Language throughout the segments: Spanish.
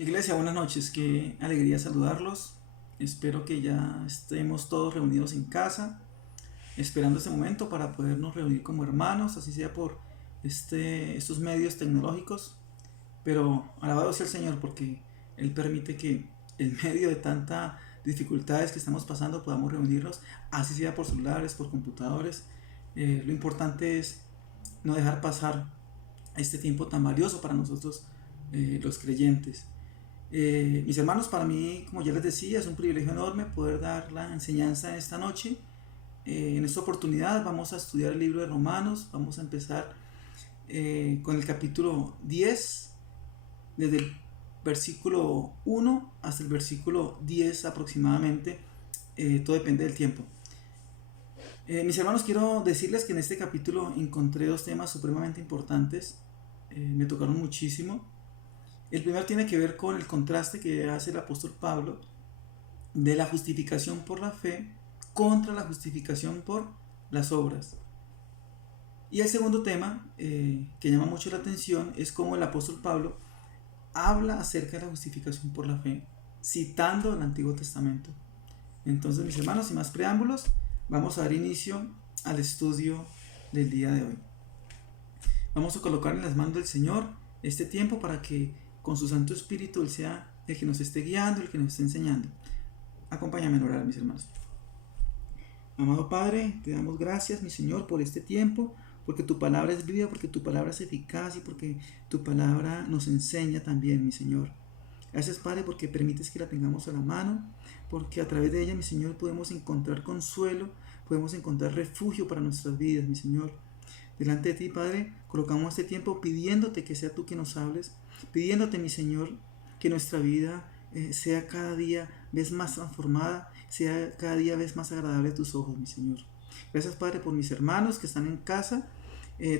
Iglesia, buenas noches, qué alegría saludarlos. Espero que ya estemos todos reunidos en casa, esperando este momento para podernos reunir como hermanos, así sea por estos medios tecnológicos. Pero alabado sea el Señor porque Él permite que en medio de tanta dificultades que estamos pasando podamos reunirnos, así sea por celulares, por computadores. Lo importante es no dejar pasar este tiempo tan valioso para nosotros los creyentes. Mis hermanos, para mí, como ya les decía, es un privilegio enorme poder dar la enseñanza esta noche. En esta oportunidad vamos a estudiar el libro de Romanos, vamos a empezar con el capítulo 10, desde el versículo 1 hasta el versículo 10 aproximadamente, todo depende del tiempo. Mis hermanos, quiero decirles que en este capítulo encontré dos temas supremamente importantes, me tocaron muchísimo. El primero tiene que ver con el contraste que hace el apóstol Pablo de la justificación por la fe contra la justificación por las obras. Y el segundo tema que llama mucho la atención es cómo el apóstol Pablo habla acerca de la justificación por la fe, citando el Antiguo Testamento. Entonces, mis hermanos, sin más preámbulos, vamos a dar inicio al estudio del día de hoy. Vamos a colocar en las manos del Señor este tiempo para que con su Santo Espíritu Él sea el que nos esté guiando, el que nos esté enseñando. Acompáñame a orar, mis hermanos. Amado Padre, te damos gracias, mi Señor, por este tiempo, porque tu palabra es viva, porque tu palabra es eficaz y porque tu palabra nos enseña también, mi Señor. Gracias, Padre, porque permites que la tengamos a la mano, porque a través de ella, mi Señor, podemos encontrar consuelo, podemos encontrar refugio para nuestras vidas, mi Señor. Delante de ti, Padre, colocamos este tiempo pidiéndote que sea tú quien nos hables, pidiéndote, mi Señor, que nuestra vida sea cada día vez más transformada, sea cada día vez más agradable a tus ojos, mi Señor. Gracias, Padre, por mis hermanos que están en casa.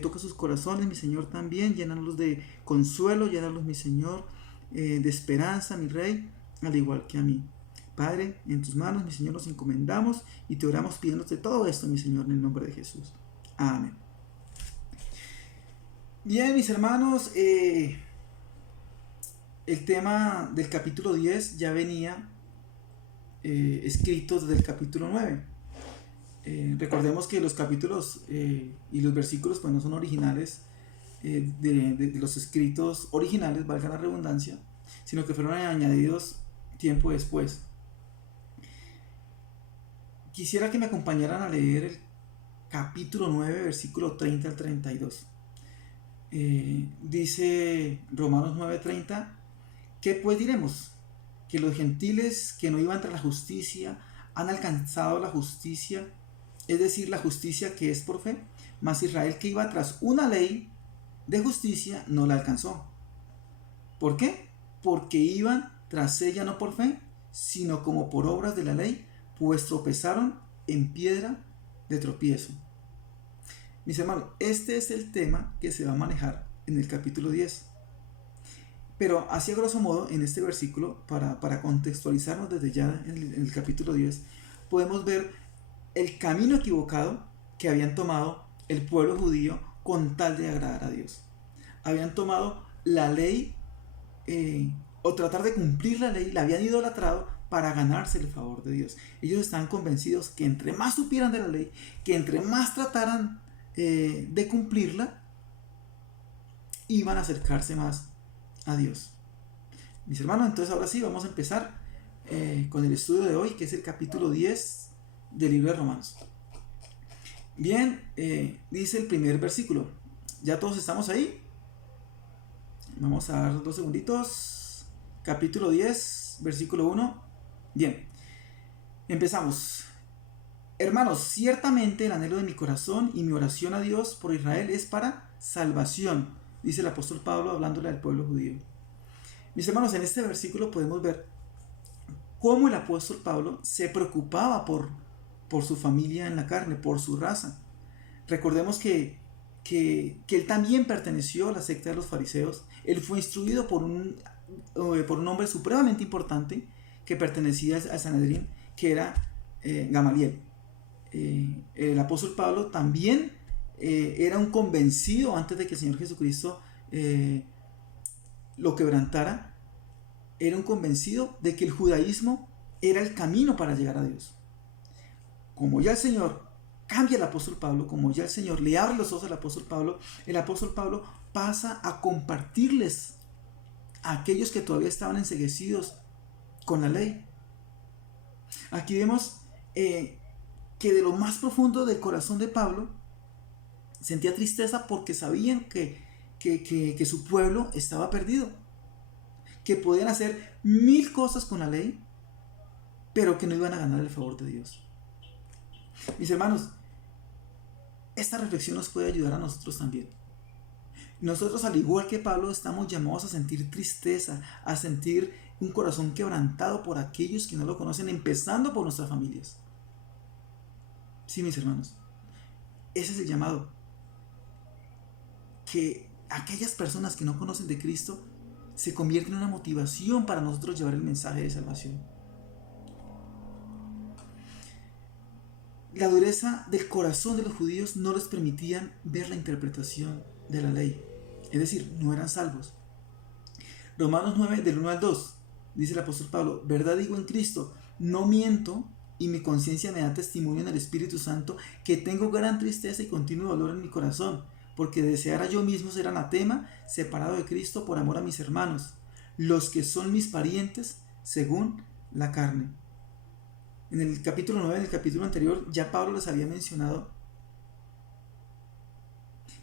Toca sus corazones, mi Señor, también. Llénalos de consuelo, llénalos, mi Señor, de esperanza, mi Rey, al igual que a mí. Padre, en tus manos, mi Señor, nos encomendamos y te oramos pidiéndote todo esto, mi Señor, en el nombre de Jesús. Amén. Bien, mis hermanos, el tema del capítulo 10 ya venía escrito desde el capítulo 9. Recordemos que los capítulos y los versículos pues no son originales de los escritos originales, valga la redundancia, sino que fueron añadidos tiempo después. Quisiera que me acompañaran a leer el capítulo 9, versículo 30 al 32. Dice Romanos 9:30, ¿qué pues diremos? Que los gentiles que no iban tras la justicia han alcanzado la justicia, es decir, la justicia que es por fe, mas Israel que iba tras una ley de justicia no la alcanzó. ¿Por qué? Porque iban tras ella no por fe, sino como por obras de la ley, pues tropezaron en piedra de tropiezo. Mis hermanos, este es el tema que se va a manejar en el capítulo 10. Pero así a grosso modo, en este versículo, para contextualizarnos desde ya en el capítulo 10, podemos ver el camino equivocado que habían tomado el pueblo judío con tal de agradar a Dios. Habían tomado la ley o tratar de cumplir la ley, la habían idolatrado para ganarse el favor de Dios. Ellos estaban convencidos que entre más supieran de la ley, que entre más trataran de cumplirla, iban a acercarse más a Dios. Mis hermanos, entonces ahora sí vamos a empezar con el estudio de hoy, que es el capítulo 10 del libro de Romanos. Bien, dice el primer versículo. ¿Ya todos estamos ahí? Vamos a dar 2 segunditos. Capítulo 10, versículo 1. Bien, empezamos. Hermanos, ciertamente el anhelo de mi corazón y mi oración a Dios por Israel es para salvación, dice el apóstol Pablo hablándole al pueblo judío. Mis hermanos, en este versículo podemos ver cómo el apóstol Pablo se preocupaba por su familia en la carne, por su raza. Recordemos que él también perteneció a la secta de los fariseos. Él fue instruido por un hombre supremamente importante que pertenecía al Sanedrín, que era Gamaliel. El apóstol Pablo también era un convencido antes de que el Señor Jesucristo lo quebrantara. era un convencido de que el judaísmo era el camino para llegar a Dios. Como ya el Señor cambia al apóstol Pablo, como ya el Señor le abre los ojos al apóstol Pablo, el apóstol Pablo pasa a compartirles a aquellos que todavía estaban enceguecidos con la ley. Aquí vemos que de lo más profundo del corazón de Pablo sentía tristeza porque sabían que su pueblo estaba perdido, que podían hacer 1000 cosas con la ley, pero que no iban a ganar el favor de Dios. Mis hermanos, esta reflexión nos puede ayudar a nosotros también. Nosotros, al igual que Pablo, estamos llamados a sentir tristeza, a sentir un corazón quebrantado por aquellos que no lo conocen, empezando por nuestras familias. Sí, mis hermanos, ese es el llamado. Que aquellas personas que no conocen de Cristo se convierten en una motivación para nosotros llevar el mensaje de salvación. La dureza del corazón de los judíos no les permitían ver la interpretación de la ley. Es decir, no eran salvos. Romanos 9, del 1 al 2, dice el apóstol Pablo: verdad digo en Cristo, no miento, y mi conciencia me da testimonio en el Espíritu Santo que tengo gran tristeza y continuo dolor en mi corazón, porque deseara yo mismo ser anatema, separado de Cristo por amor a mis hermanos, los que son mis parientes según la carne. En el capítulo 9, en el capítulo anterior, ya Pablo les había mencionado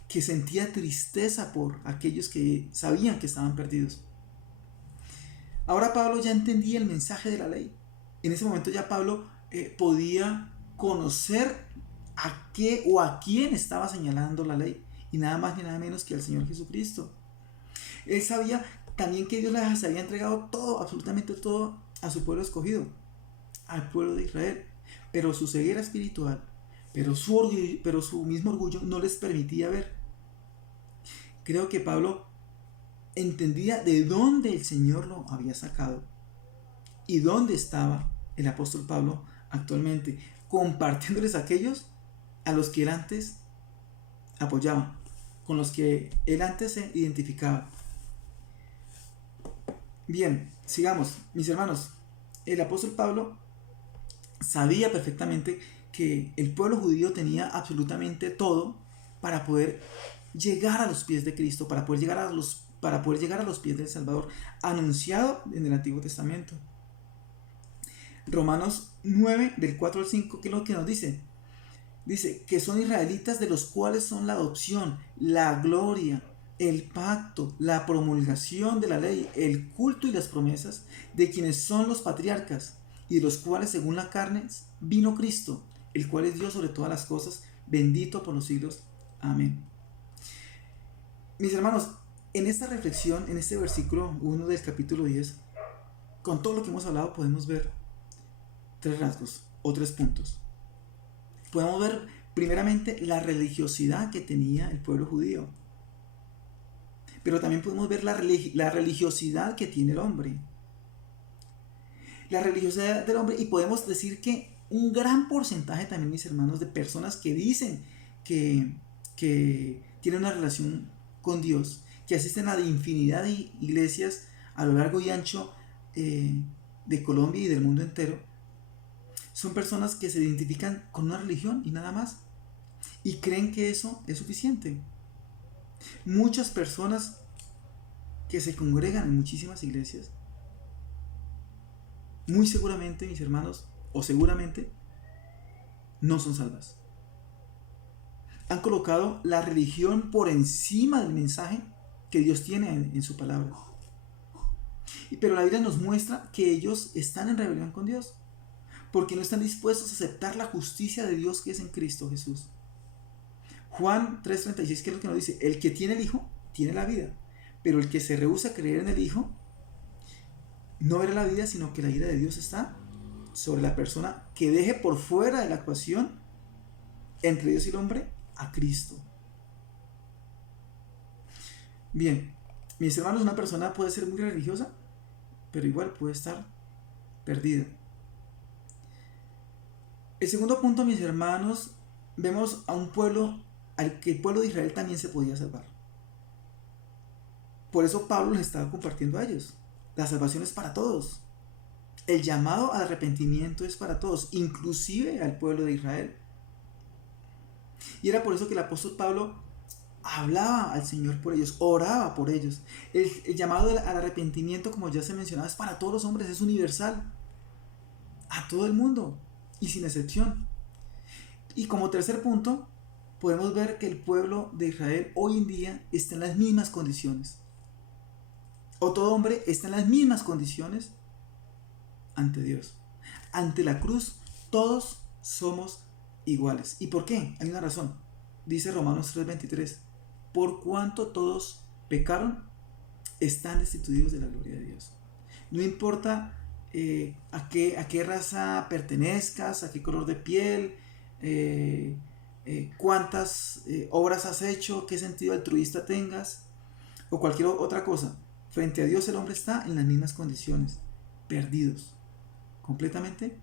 que sentía tristeza por aquellos que sabían que estaban perdidos. Ahora Pablo ya entendía el mensaje de la ley. En ese momento ya Pablo podía conocer a qué o a quién estaba señalando la ley, y nada más ni nada menos que al Señor Jesucristo. Él sabía también que Dios les había entregado todo, absolutamente todo, a su pueblo escogido, al pueblo de Israel, pero su ceguera espiritual, pero su mismo orgullo no les permitía ver. Creo que Pablo entendía de dónde el Señor lo había sacado y dónde estaba el apóstol Pablo actualmente, compartiéndoles a aquellos a los que él antes apoyaba, con los que él antes se identificaba. Bien, sigamos, mis hermanos. El apóstol Pablo sabía perfectamente que el pueblo judío tenía absolutamente todo para poder llegar a los pies de Cristo, para poder llegar a los pies del Salvador, anunciado en el Antiguo Testamento. Romanos 9, del 4 al 5, ¿qué es lo que nos dice? Dice que son israelitas, de los cuales son la adopción, la gloria, el pacto, la promulgación de la ley, el culto y las promesas, de quienes son los patriarcas, y de los cuales según la carne vino Cristo, el cual es Dios sobre todas las cosas, bendito por los siglos. Amén. Mis hermanos, en esta reflexión, en este versículo 1 del capítulo 10, con todo lo que hemos hablado, podemos ver 3 rasgos o 3 puntos. Podemos ver primeramente la religiosidad que tenía el pueblo judío, pero también podemos ver la religiosidad que tiene el hombre. La religiosidad del hombre, y podemos decir que un gran porcentaje también, mis hermanos, de personas que dicen que tienen una relación con Dios, que asisten a infinidad de iglesias a lo largo y ancho de Colombia y del mundo entero, son personas que se identifican con una religión y nada más, y creen que eso es suficiente. Muchas personas que se congregan en muchísimas iglesias, muy seguramente, mis hermanos, o seguramente, no son salvas. Han colocado la religión por encima del mensaje que Dios tiene en su palabra. Pero la Biblia nos muestra que ellos están en rebelión con Dios, porque no están dispuestos a aceptar la justicia de Dios que es en Cristo Jesús. Juan 3:36, ¿qué es lo que nos dice? El que tiene el Hijo, tiene la vida, pero el que se rehúsa a creer en el Hijo, no verá la vida, sino que la ira de Dios está sobre la persona que deje por fuera de la ecuación entre Dios y el hombre a Cristo. Bien, mis hermanos, una persona puede ser muy religiosa, pero igual puede estar perdida. El segundo punto, mis hermanos, vemos a un pueblo al que el pueblo de Israel también se podía salvar. Por eso Pablo les estaba compartiendo a ellos. La salvación es para todos. El llamado al arrepentimiento es para todos, inclusive al pueblo de Israel. Y era por eso que el apóstol Pablo hablaba al Señor por ellos, oraba por ellos. El llamado al arrepentimiento, como ya se mencionaba, es para todos los hombres, es universal, a todo el mundo y sin excepción. Y como tercer punto, podemos ver que el pueblo de Israel hoy en día está en las mismas condiciones. O todo hombre está en las mismas condiciones ante Dios. Ante la cruz, todos somos iguales. ¿Y por qué? Hay una razón. Dice Romanos 3:23. Por cuanto todos pecaron, están destituidos de la gloria de Dios. No importa a qué raza pertenezcas, a qué color de piel, cuántas obras has hecho, qué sentido altruista tengas, o cualquier otra cosa. Frente a Dios el hombre está en las mismas condiciones, perdidos, completamente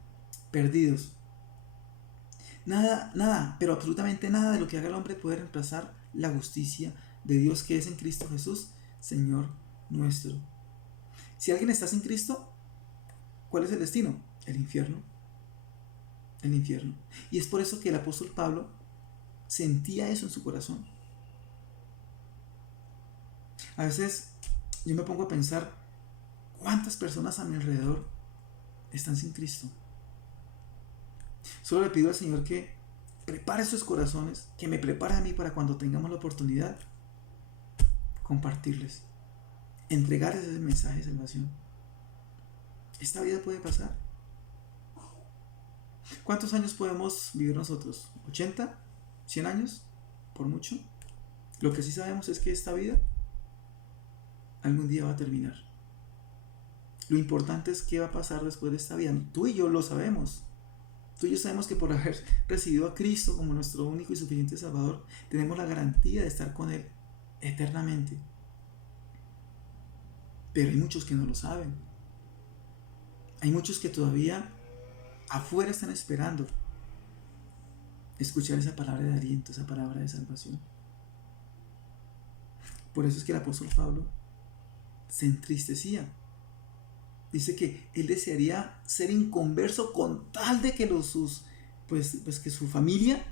perdidos. Nada, pero absolutamente nada de lo que haga el hombre puede reemplazar la justicia de Dios que es en Cristo Jesús, Señor nuestro. Si alguien está sin Cristo, ¿cuál es el destino? El infierno. El infierno. Y es por eso que el apóstol Pablo sentía eso en su corazón. A veces yo me pongo a pensar cuántas personas a mi alrededor están sin Cristo. Solo le pido al Señor que prepare sus corazones, que me prepare a mí para cuando tengamos la oportunidad compartirles, entregarles ese mensaje de salvación. Esta vida puede pasar. ¿Cuántos años podemos vivir nosotros? ¿80? ¿100 años? Por mucho. Lo que sí sabemos es que esta vida algún día va a terminar. Lo importante es qué va a pasar después de esta vida. Tú y yo lo sabemos. Tú y yo sabemos que por haber recibido a Cristo como nuestro único y suficiente Salvador, tenemos la garantía de estar con Él eternamente. Pero hay muchos que no lo saben. Hay muchos que todavía afuera están esperando escuchar esa palabra de aliento, esa palabra de salvación. Por eso es que el apóstol Pablo se entristecía. Dice que él desearía ser inconverso con tal de que que su familia,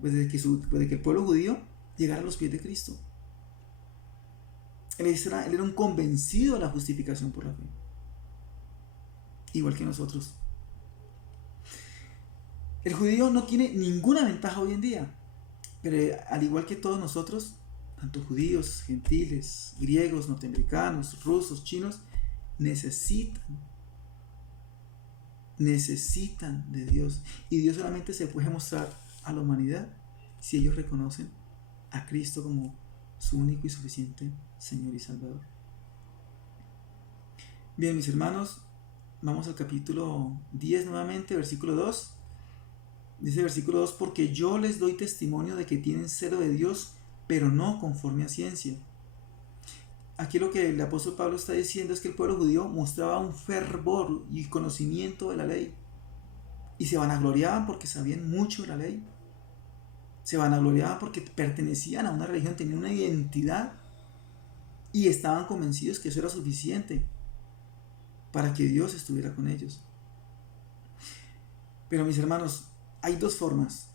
de que el pueblo judío llegara a los pies de Cristo. Él era un convencido de la justificación por la fe. Igual que nosotros. El judío no tiene ninguna ventaja hoy en día, pero al igual que todos nosotros, tanto judíos, gentiles, griegos, norteamericanos, rusos, chinos, necesitan de Dios. Y Dios solamente se puede mostrar a la humanidad si ellos reconocen a Cristo como su único y suficiente Señor y Salvador. Bien, mis hermanos, vamos al capítulo 10 nuevamente, versículo 2. Dice versículo 2, porque yo les doy testimonio de que tienen celo de Dios, pero no conforme a ciencia. Aquí lo que el apóstol Pablo está diciendo es que el pueblo judío mostraba un fervor y conocimiento de la ley. Y se vanagloriaban porque sabían mucho de la ley. Se vanagloriaban porque pertenecían a una religión, tenían una identidad. Y estaban convencidos que eso era suficiente para que Dios estuviera con ellos. Pero mis hermanos, hay dos formas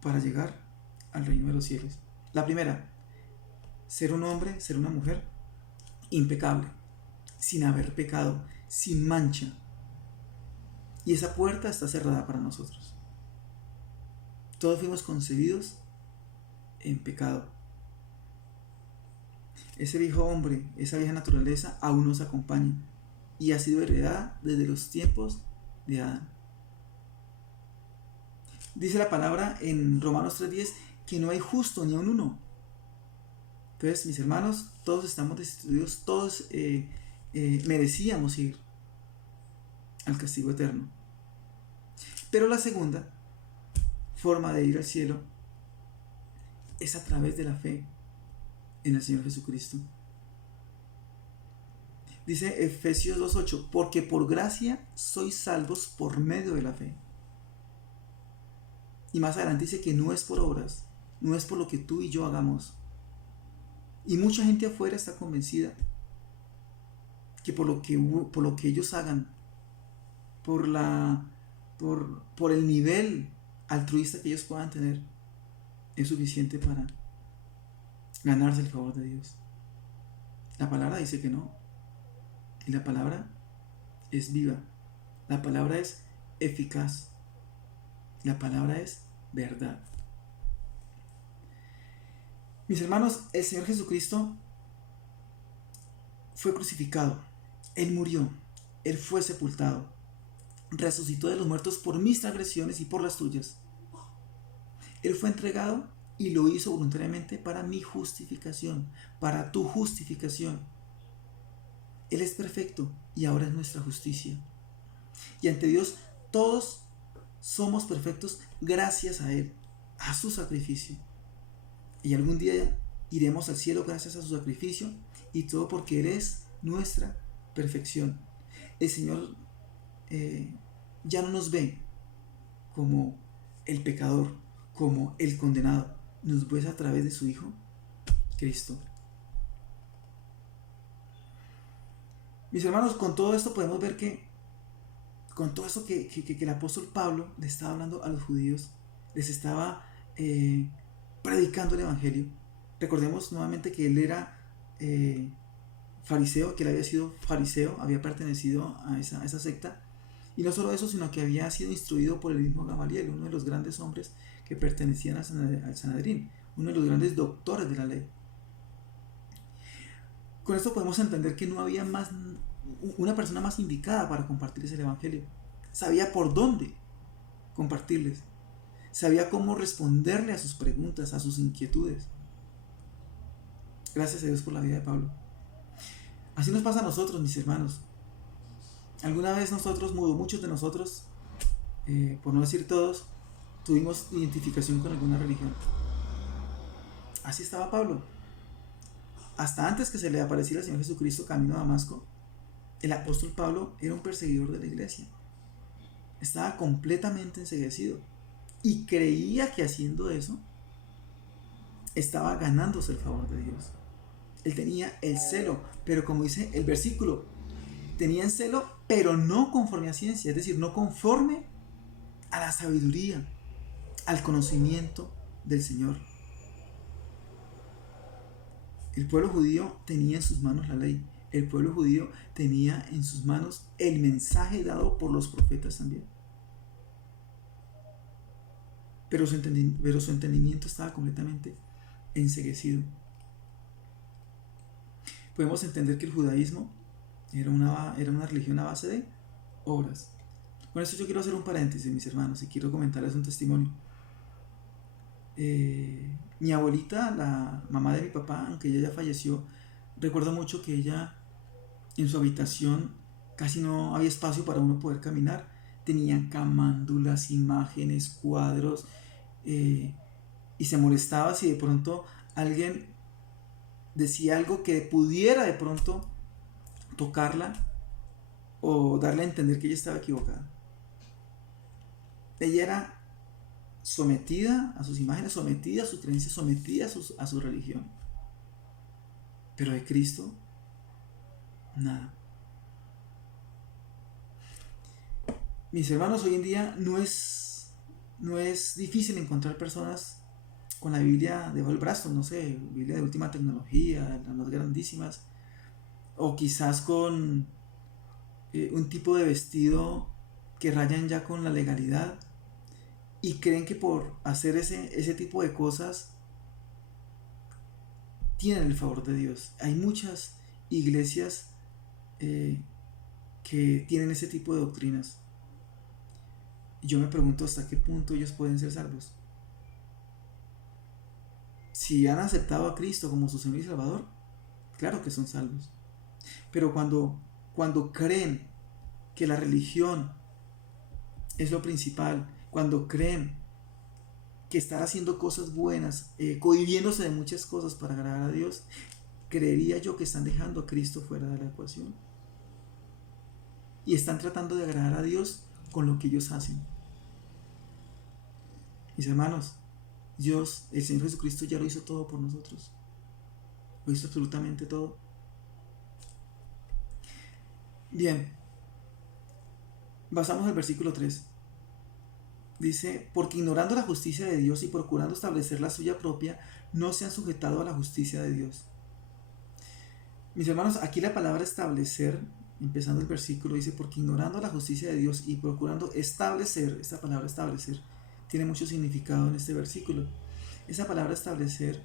para llegar al reino de los cielos. La primera, ser un hombre, ser una mujer impecable, sin haber pecado, sin mancha. Y esa puerta está cerrada para nosotros. Todos fuimos concebidos en pecado. Ese viejo hombre, esa vieja naturaleza aún nos acompaña y ha sido heredada desde los tiempos de Adán. Dice la palabra en Romanos 3:10 que no hay justo ni aun uno. Entonces, mis hermanos, todos estamos destituidos, todos merecíamos ir al castigo eterno. Pero la segunda forma de ir al cielo es a través de la fe en el Señor Jesucristo. Dice Efesios 2:8, porque por gracia sois salvos por medio de la fe. Y más adelante dice que no es por obras, no es por lo que tú y yo hagamos. Y mucha gente afuera está convencida que por lo que ellos hagan, por el nivel altruista que ellos puedan tener, es suficiente para ganarse el favor de Dios. La palabra dice que no. Y la palabra es viva. La palabra es eficaz. La palabra es verdad. Mis hermanos, el Señor Jesucristo fue crucificado. Él murió. Él fue sepultado. Resucitó de los muertos por mis transgresiones y por las tuyas. Él fue entregado y lo hizo voluntariamente para mi justificación, para tu justificación. Él es perfecto y ahora es nuestra justicia. Y ante Dios todos somos perfectos gracias a Él, a su sacrificio. Y algún día iremos al cielo gracias a su sacrificio, y todo porque Él es nuestra perfección. El Señor ya no nos ve como el pecador, como el condenado. Nos ve a través de su Hijo, Cristo. Mis hermanos, con todo esto podemos ver que con todo esto que el apóstol Pablo le estaba hablando a los judíos, les estaba predicando el evangelio. Recordemos nuevamente que él era fariseo, que él había sido fariseo, había pertenecido a esa secta. Y no solo eso, sino que había sido instruido por el mismo Gamaliel, uno de los grandes hombres que pertenecían al Sanedrín, uno de los grandes doctores de la ley. Con esto podemos entender que no había una persona más indicada para compartirles el evangelio. Sabía por dónde compartirles. Sabía cómo responderle a sus preguntas, a sus inquietudes. Gracias a Dios por la vida de Pablo. Así nos pasa a nosotros, mis hermanos. Alguna vez muchos de nosotros, por no decir todos, tuvimos identificación con alguna religión. Así estaba Pablo. Hasta antes que se le apareciera el Señor Jesucristo camino a Damasco, el apóstol Pablo era un perseguidor de la iglesia. Estaba completamente enceguecido y creía que haciendo eso estaba ganándose el favor de Dios. Él tenía el celo, pero como dice el versículo, tenía el celo, pero no conforme a ciencia, es decir, no conforme a la sabiduría, al conocimiento del Señor. El pueblo judío tenía en sus manos la ley. El pueblo judío tenía en sus manos el mensaje dado por los profetas también. Pero su entendimiento estaba completamente enceguecido. Podemos entender que el judaísmo era una religión a base de obras. Con esto yo quiero hacer un paréntesis, mis hermanos, y quiero comentarles un testimonio. Mi abuelita, la mamá de mi papá, aunque ella ya falleció, recuerdo mucho que ella en su habitación casi no había espacio para uno poder caminar. Tenía camándulas, imágenes, cuadros, y se molestaba si de pronto alguien decía algo que pudiera de pronto tocarla o darle a entender que ella estaba equivocada. Ella era sometida a sus imágenes, sometida a sus creencias, sometida a su religión. Pero de Cristo, nada. Mis hermanos, hoy en día no es difícil encontrar personas con la Biblia debajo del brazo, no sé, Biblia de última tecnología, las más grandísimas, o quizás con un tipo de vestido que rayan ya con la legalidad y creen que por hacer ese tipo de cosas tienen el favor de Dios. Hay muchas iglesias que tienen ese tipo de doctrinas. Y yo me pregunto hasta qué punto ellos pueden ser salvos. Si han aceptado a Cristo como su Señor y Salvador, claro que son salvos. Pero cuando creen que la religión es lo principal, cuando creen que estar haciendo cosas buenas, cohibiéndose de muchas cosas para agradar a Dios, creería yo que están dejando a Cristo fuera de la ecuación. Y están tratando de agradar a Dios con lo que ellos hacen. Mis hermanos, Dios, el Señor Jesucristo ya lo hizo todo por nosotros. Lo hizo absolutamente todo. Bien, pasamos al versículo 3. Dice, porque ignorando la justicia de Dios y procurando establecer la suya propia, no se han sujetado a la justicia de Dios. Mis hermanos, aquí la palabra establecer, empezando el versículo, dice, porque ignorando la justicia de Dios y procurando establecer, esta palabra establecer, tiene mucho significado en este versículo. Esa palabra establecer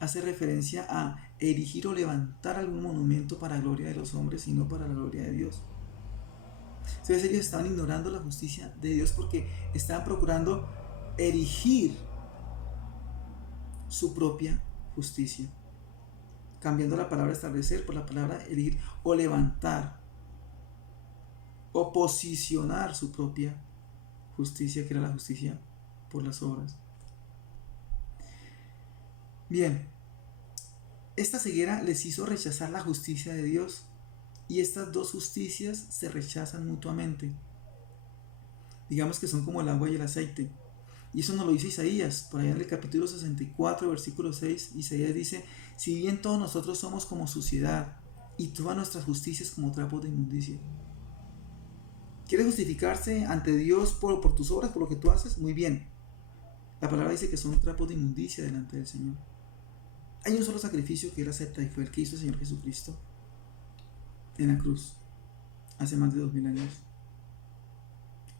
hace referencia a erigir o levantar algún monumento para la gloria de los hombres y no para la gloria de Dios. Entonces ellos estaban ignorando la justicia de Dios porque estaban procurando erigir su propia justicia, cambiando la palabra establecer por la palabra erigir o levantar o posicionar su propia justicia, que era la justicia por las obras. Bien, esta ceguera les hizo rechazar la justicia de Dios y estas dos justicias se rechazan mutuamente. Digamos que son como el agua y el aceite. Y eso nos lo dice Isaías, por allá en el capítulo 64, versículo 6, Isaías dice, si bien todos nosotros somos como suciedad y todas nuestras justicias como trapos de inmundicia. ¿Quieres justificarse ante Dios por tus obras, por lo que tú haces? Muy bien. La palabra dice que son trapos de inmundicia delante del Señor. Hay un solo sacrificio que Él acepta y fue el que hizo el Señor Jesucristo en la cruz, hace más de 2000 años.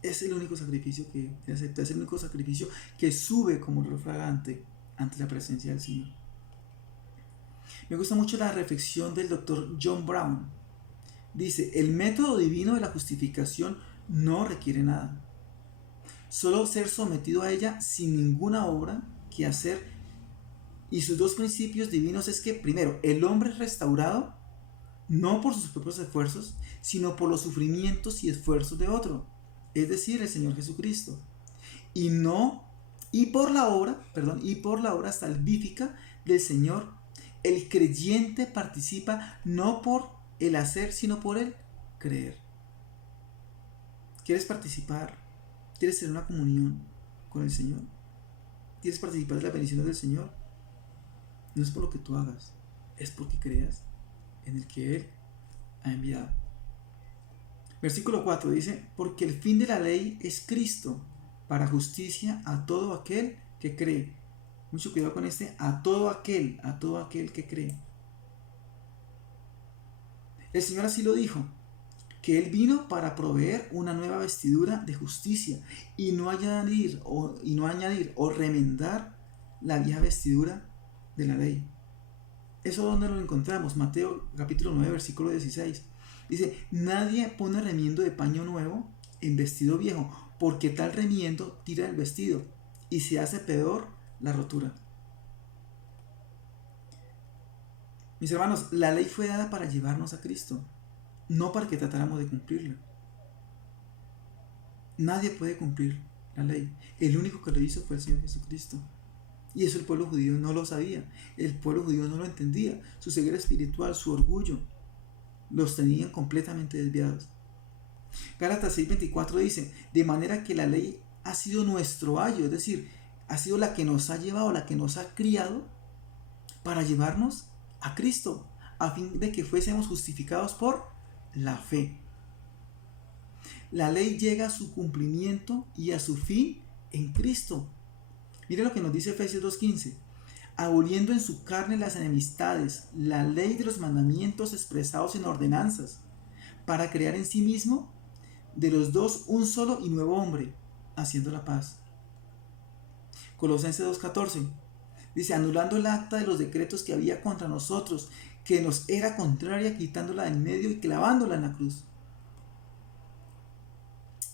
Es el único sacrificio que Él acepta, es el único sacrificio que sube como olor fragante ante la presencia del Señor. Me gusta mucho la reflexión del doctor John Brown. Dice, el método divino de la justificación no requiere nada. Solo ser sometido a ella sin ninguna obra que hacer. Y sus dos principios divinos es que, primero, el hombre es restaurado no por sus propios esfuerzos, sino por los sufrimientos y esfuerzos de otro, es decir, el Señor Jesucristo. Y por la obra salvífica del Señor, el creyente participa no por el hacer, sino por el creer. ¿Quieres participar? ¿Quieres tener una comunión con el Señor? ¿Quieres participar de las bendiciones del Señor? No es por lo que tú hagas, es porque creas en el que Él ha enviado. Versículo 4 dice, porque el fin de la ley es Cristo, para justicia a todo aquel que cree. Mucho cuidado con a todo aquel que cree. El Señor así lo dijo, que Él vino para proveer una nueva vestidura de justicia y no añadir o remendar la vieja vestidura de la ley. ¿Eso dónde lo encontramos? Mateo capítulo 9, versículo 16. Dice, nadie pone remiendo de paño nuevo en vestido viejo, porque tal remiendo tira el vestido y se hace peor la rotura. Mis hermanos, la ley fue dada para llevarnos a Cristo, no para que tratáramos de cumplirla. Nadie puede cumplir la ley. El único que lo hizo fue el Señor Jesucristo. Y eso el pueblo judío no lo sabía. El pueblo judío no lo entendía. Su ceguera espiritual, su orgullo, los tenían completamente desviados. Gálatas 6:24 dice, de manera que la ley ha sido nuestro ayo, es decir, ha sido la que nos ha llevado, la que nos ha criado para llevarnos a Cristo, a fin de que fuésemos justificados por la fe. La ley llega a su cumplimiento y a su fin en Cristo. Mire lo que nos dice Efesios 2:15. Aboliendo en su carne las enemistades, la ley de los mandamientos expresados en ordenanzas, para crear en sí mismo de los dos un solo y nuevo hombre, haciendo la paz. Colosenses 2:14 dice, anulando el acta de los decretos que había contra nosotros, que nos era contraria, quitándola del medio y clavándola en la cruz.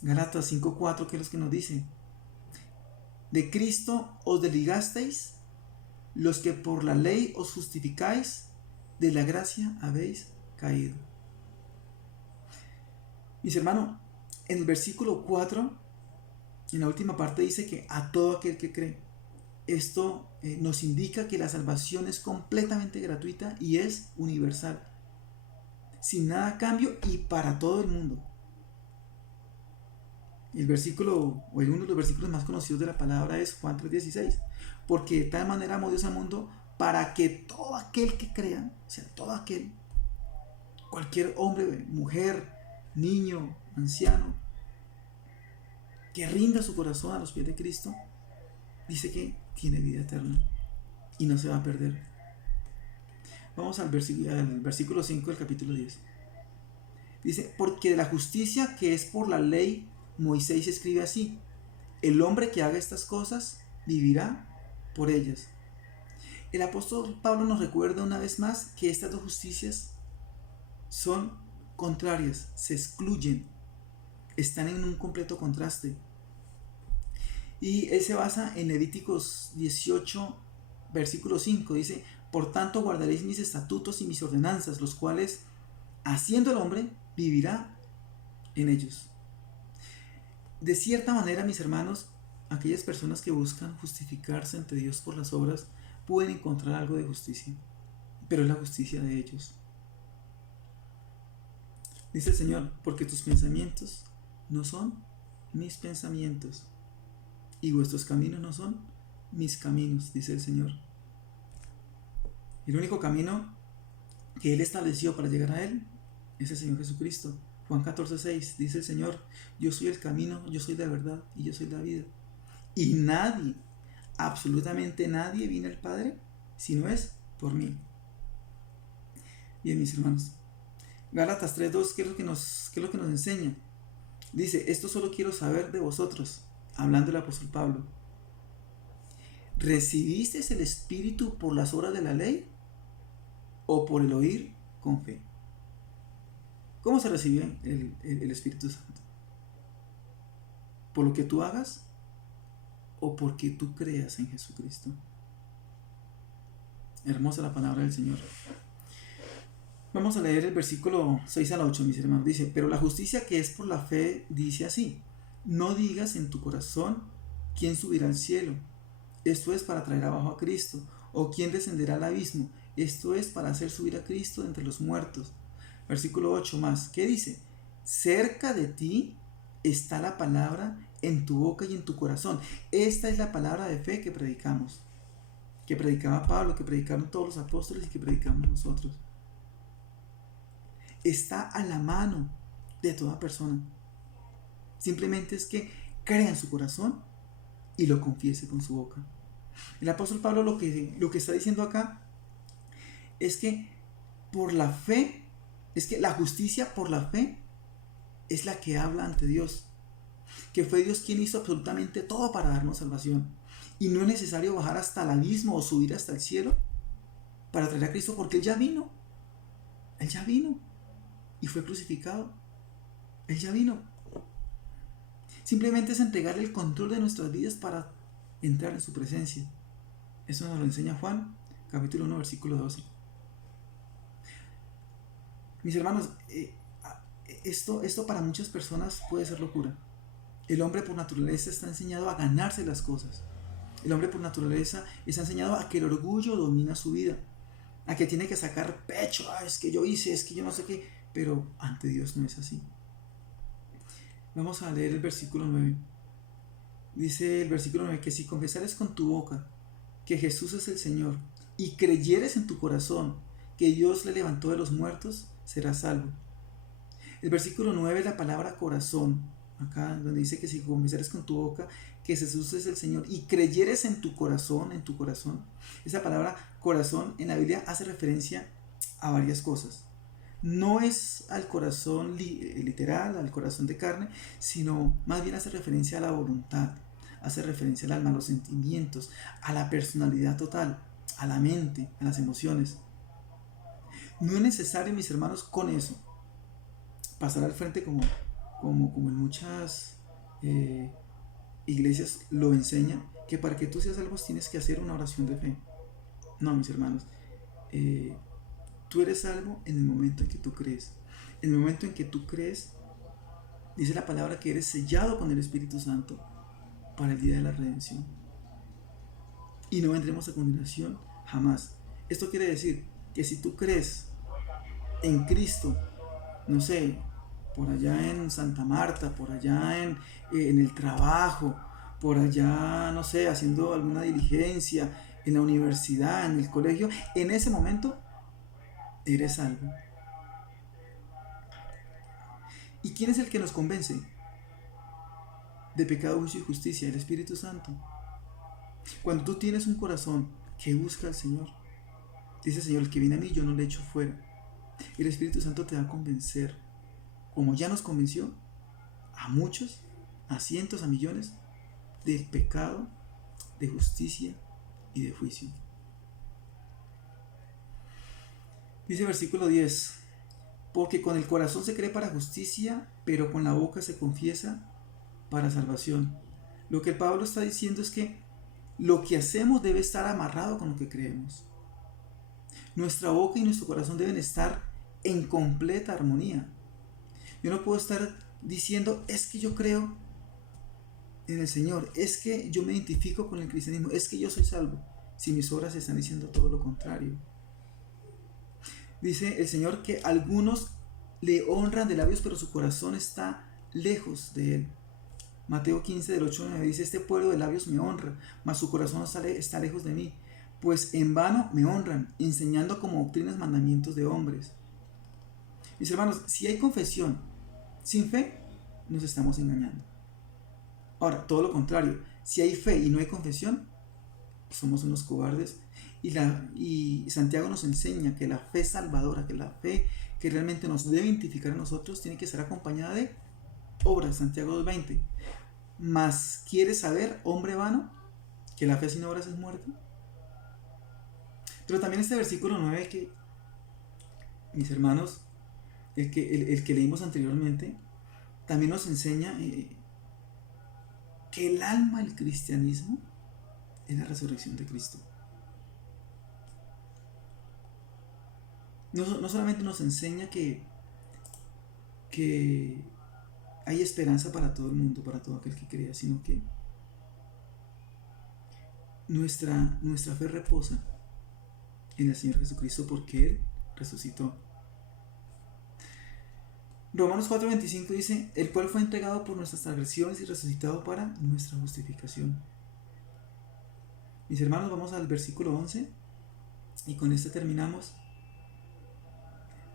Gálatas 5:4, ¿qué es lo que nos dice? De Cristo os desligasteis, los que por la ley os justificáis, de la gracia habéis caído. Mis hermanos, en el versículo 4, en la última parte dice que a todo aquel que cree. Esto nos indica que la salvación es completamente gratuita y es universal, sin nada a cambio y para todo el mundo. El versículo, o uno de los versículos más conocidos de la palabra es Juan 3:16, porque de tal manera amó Dios al mundo para que todo aquel que crea, o sea, todo aquel, cualquier hombre, mujer, niño, anciano, que rinda su corazón a los pies de Cristo, dice que tiene vida eterna y no se va a perder. Vamos al versículo 5 del capítulo 10. Dice, porque de la justicia que es por la ley, Moisés escribe así: el hombre que haga estas cosas vivirá por ellas. El apóstol Pablo nos recuerda una vez más que estas dos justicias son contrarias, se excluyen, están en un completo contraste. Y él se basa en Levíticos 18, versículo 5. Dice, por tanto guardaréis mis estatutos y mis ordenanzas, los cuales, haciendo el hombre, vivirá en ellos. De cierta manera, mis hermanos, aquellas personas que buscan justificarse ante Dios por las obras pueden encontrar algo de justicia, pero es la justicia de ellos. Dice el Señor, porque tus pensamientos no son mis pensamientos y vuestros caminos no son mis caminos, dice el Señor. El único camino que Él estableció para llegar a Él es el Señor Jesucristo. Juan 14:6 dice el Señor, yo soy el camino, yo soy la verdad y yo soy la vida. Y nadie, absolutamente nadie viene al Padre si no es por mí. Bien, mis hermanos, Gálatas 3:2, ¿qué es lo que nos enseña? Dice, esto solo quiero saber de vosotros, hablando el apóstol Pablo. ¿Recibisteis el Espíritu por las obras de la ley o por el oír con fe? ¿Cómo se recibe el Espíritu Santo? ¿Por lo que tú hagas o porque tú creas en Jesucristo? Hermosa la palabra del Señor. Vamos a leer el versículo 6 al 8, mis hermanos. Dice, pero la justicia que es por la fe dice así: no digas en tu corazón quién subirá al cielo, esto es para traer abajo a Cristo, o quién descenderá al abismo, esto es para hacer subir a Cristo de entre los muertos. Versículo 8 más, ¿qué dice? Cerca de ti está la palabra, en tu boca y en tu corazón. Esta es la palabra de fe que predicamos, que predicaba Pablo, que predicaron todos los apóstoles y que predicamos nosotros. Está a la mano de toda persona. Simplemente es que crea en su corazón y lo confiese con su boca. El apóstol Pablo lo que está diciendo acá es que por la fe, es que la justicia por la fe es la que habla ante Dios, que fue Dios quien hizo absolutamente todo para darnos salvación, y no es necesario bajar hasta el abismo o subir hasta el cielo para traer a Cristo, porque Él ya vino y fue crucificado. Él ya vino. Simplemente es entregarle el control de nuestras vidas para entrar en su presencia. Eso nos lo enseña Juan, capítulo 1, versículo 12. Mis hermanos, esto para muchas personas puede ser locura. El hombre por naturaleza está enseñado a ganarse las cosas. El hombre por naturaleza está enseñado a que el orgullo domina su vida, a que tiene que sacar pecho. Es que yo hice, es que yo no sé qué. Pero ante Dios no es así. Vamos a leer el versículo 9. Dice el versículo 9 que si confesares con tu boca que Jesús es el Señor y creyeres en tu corazón que Dios le levantó de los muertos, serás salvo. El versículo 9 es la palabra corazón, acá donde dice que si confesares con tu boca que Jesús es el Señor y creyeres en tu corazón, esa palabra corazón en la Biblia hace referencia a varias cosas. No es al corazón literal, al corazón de carne, sino más bien hace referencia a la voluntad, hace referencia al alma, a los sentimientos, a la personalidad total, a la mente, a las emociones. No es necesario, mis hermanos, con eso pasar al frente como en muchas iglesias lo enseñan, que para que tú seas salvo tienes que hacer una oración de fe. No, mis hermanos, tú eres salvo en el momento en que tú crees. En el momento en que tú crees, dice la palabra que eres sellado con el Espíritu Santo para el día de la redención. Y no vendremos a condenación jamás. Esto quiere decir que si tú crees en Cristo, no sé, por allá en Santa Marta, por allá en el trabajo, por allá, no sé, haciendo alguna diligencia, en la universidad, en el colegio, en ese momento eres salvo. ¿Y quién es el que nos convence de pecado, juicio y justicia? El Espíritu Santo. Cuando tú tienes un corazón que busca al Señor, dice el Señor, el que viene a mí yo no le echo fuera. El Espíritu Santo te va a convencer, como ya nos convenció a muchos, a cientos, a millones, del pecado, de justicia y de juicio. Dice versículo 10, porque con el corazón se cree para justicia, pero con la boca se confiesa para salvación. Lo que Pablo está diciendo es que lo que hacemos debe estar amarrado con lo que creemos. Nuestra boca y nuestro corazón deben estar en completa armonía. Yo no puedo estar diciendo, es que yo creo en el Señor, es que yo me identifico con el cristianismo, es que yo soy salvo, si mis obras están diciendo todo lo contrario. Dice el Señor que algunos le honran de labios, pero su corazón está lejos de él. Mateo 15, del 8 al 9 dice, este pueblo de labios me honra, mas su corazón está lejos de mí, pues en vano me honran, enseñando como doctrinas mandamientos de hombres. Mis hermanos, si hay confesión sin fe, nos estamos engañando. Ahora, todo lo contrario, si hay fe y no hay confesión, somos unos cobardes. Y Santiago nos enseña que la fe salvadora, que la fe que realmente nos debe identificar a nosotros, tiene que ser acompañada de obras. Santiago 2:20. Mas ¿quieres saber, hombre vano, que la fe sin obras es muerta? Pero también este versículo 9 que, mis hermanos, el que leímos anteriormente, también nos enseña que el alma del cristianismo es la resurrección de Cristo. No solamente nos enseña que hay esperanza para todo el mundo, para todo aquel que crea, sino que nuestra fe reposa en el Señor Jesucristo porque Él resucitó. Romanos 4:25 dice, el cual fue entregado por nuestras transgresiones y resucitado para nuestra justificación. Mis hermanos, vamos al versículo 11 y con este terminamos.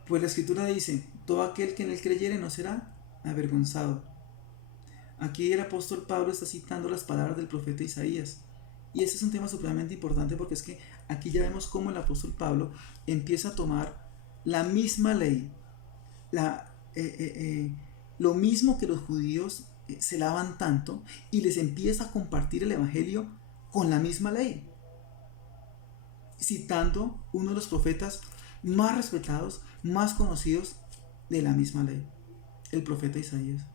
Pues la Escritura dice, todo aquel que en él creyere no será avergonzado. Aquí el apóstol Pablo está citando las palabras del profeta Isaías. Y este es un tema supremamente importante porque es que aquí ya vemos cómo el apóstol Pablo empieza a tomar la misma ley, lo mismo que los judíos se lavan tanto, y les empieza a compartir el evangelio con la misma ley, citando uno de los profetas más respetados, más conocidos de la misma ley, el profeta Isaías.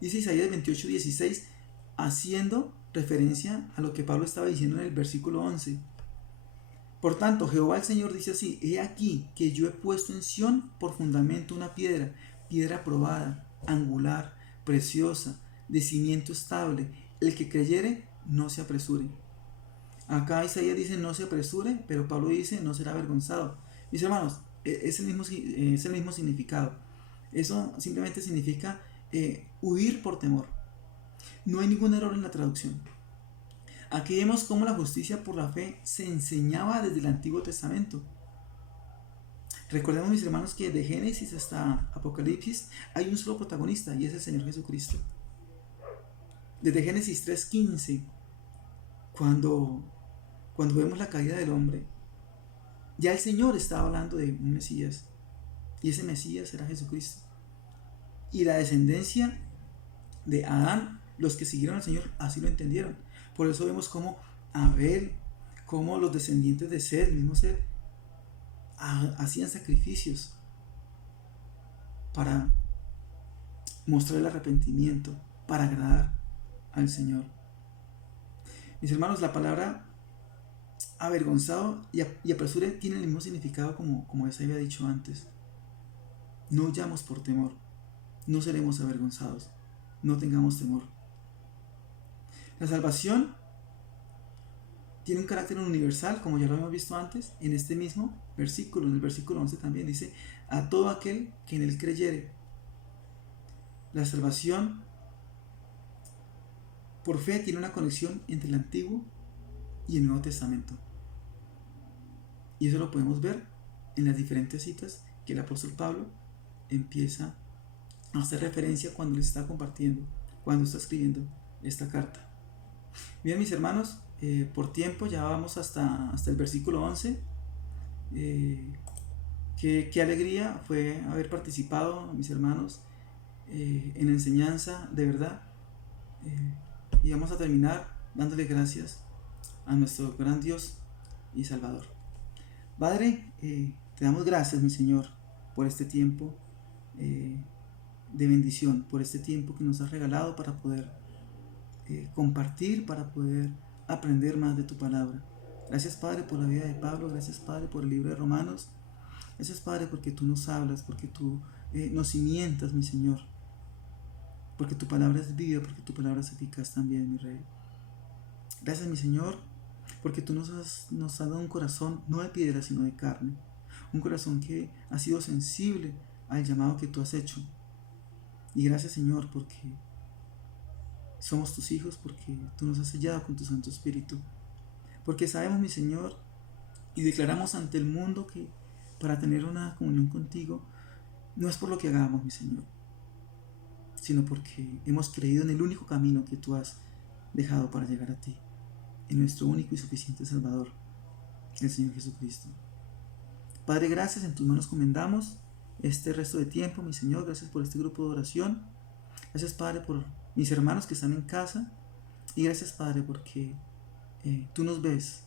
Dice Isaías 28:16, haciendo referencia a lo que Pablo estaba diciendo en el versículo 11. Por tanto, Jehová el Señor dice así, he aquí que yo he puesto en Sión por fundamento una piedra, piedra probada, angular, preciosa, de cimiento estable, el que creyere no se apresure. Acá Isaías dice no se apresure, pero Pablo dice no será avergonzado. Mis hermanos, es el mismo significado. Eso simplemente significa huir por temor. No hay ningún error en la traducción. Aquí vemos cómo la justicia por la fe se enseñaba desde el Antiguo Testamento. Recordemos, mis hermanos, que de Génesis hasta Apocalipsis hay un solo protagonista y es el Señor Jesucristo. Desde Génesis 3:15, cuando vemos la caída del hombre, ya el Señor estaba hablando de un Mesías, y ese Mesías era Jesucristo. Y la descendencia de Adán, los que siguieron al Señor, así lo entendieron. Por eso vemos cómo Abel, cómo los descendientes de Seth, el mismo Seth, hacían sacrificios para mostrar el arrepentimiento, para agradar al Señor. Mis hermanos, la palabra avergonzado y apresure tiene el mismo significado como les había dicho antes. No huyamos por temor, no seremos avergonzados, no tengamos temor. La salvación tiene un carácter universal, como ya lo hemos visto antes, en este mismo versículo. En el versículo 11 también dice, a todo aquel que en él creyere. La salvación por fe tiene una conexión entre el Antiguo y el Nuevo Testamento. Y eso lo podemos ver en las diferentes citas que el apóstol Pablo empieza hacer referencia cuando les está compartiendo, cuando está escribiendo esta carta. Bien, mis hermanos, por tiempo ya vamos hasta el versículo 11. Qué alegría fue haber participado, mis hermanos, en enseñanza de verdad. Y vamos a terminar dándole gracias a nuestro gran Dios y Salvador. Padre, te damos gracias, mi Señor, por este tiempo de bendición, por este tiempo que nos has regalado para poder compartir, para poder aprender más de tu palabra. Gracias, Padre, por la vida de Pablo. Gracias, Padre, por el libro de Romanos. Gracias, Padre, porque tú nos hablas, porque tú nos cimientas, mi Señor. Porque tu palabra es viva, porque tu palabra es eficaz también, mi Rey. Gracias, mi Señor, porque tú nos has dado un corazón no de piedra, sino de carne. Un corazón que ha sido sensible al llamado que tú has hecho. Y gracias, Señor, porque somos tus hijos, porque tú nos has sellado con tu Santo Espíritu. Porque sabemos, mi Señor, y declaramos ante el mundo que para tener una comunión contigo no es por lo que hagamos, mi Señor, sino porque hemos creído en el único camino que tú has dejado para llegar a ti, en nuestro único y suficiente Salvador, el Señor Jesucristo. Padre, gracias, en tus manos comendamos este resto de tiempo, mi Señor. Gracias por este grupo de oración. Gracias, Padre, por mis hermanos que están en casa. Y gracias, Padre, porque tú nos ves,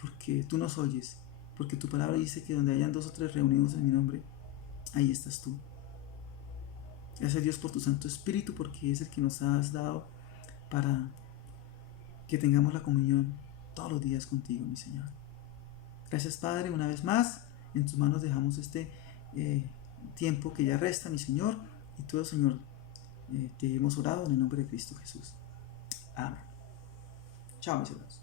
porque tú nos oyes, porque tu palabra dice que donde hayan 2 o 3 reunidos en mi nombre, ahí estás tú. Gracias, Dios, por tu Santo Espíritu, porque es el que nos has dado para que tengamos la comunión todos los días contigo, mi Señor. Gracias, Padre, una vez más. En tus manos dejamos este tiempo que ya resta, mi Señor. Y todo, Señor, te hemos orado en el nombre de Cristo Jesús. Amén. Chao, mis hermanos.